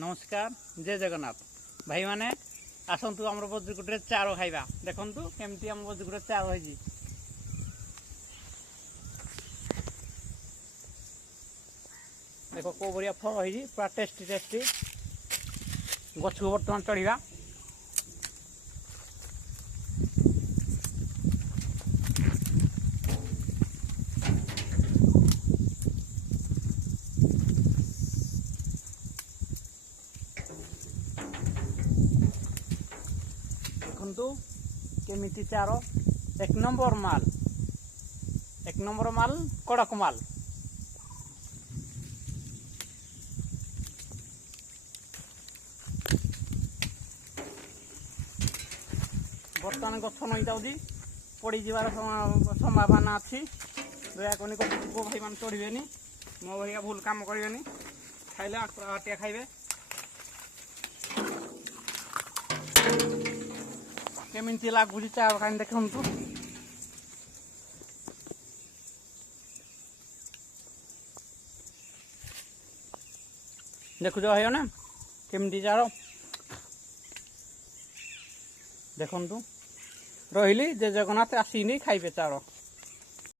नमस्कार जय जगन्नाथ भाई मैंने आसतु आम बज्रकुटे चार खाइबा देखु केमती आम बज्रकुटे चार होई देखो को बढ़िया फल होई पूरा टेस्टी टेस्टी गछ को बर्तमान चढ़ा देखु केमिति चार एक नंबर माल कड़क माल बर्तमान गछ नई जाऊँगी पड़ जावार संभावना अच्छी दयाकोनी को भाई मान चढ़े मो भाई भूल काम करें खाइले हटिया खाइबे केमिति लगुच चाउल खानी देखु देखुच भाई ना केमिति चाउल देखु रही जय जगन्नाथ आसिनी खाइबे चाउल।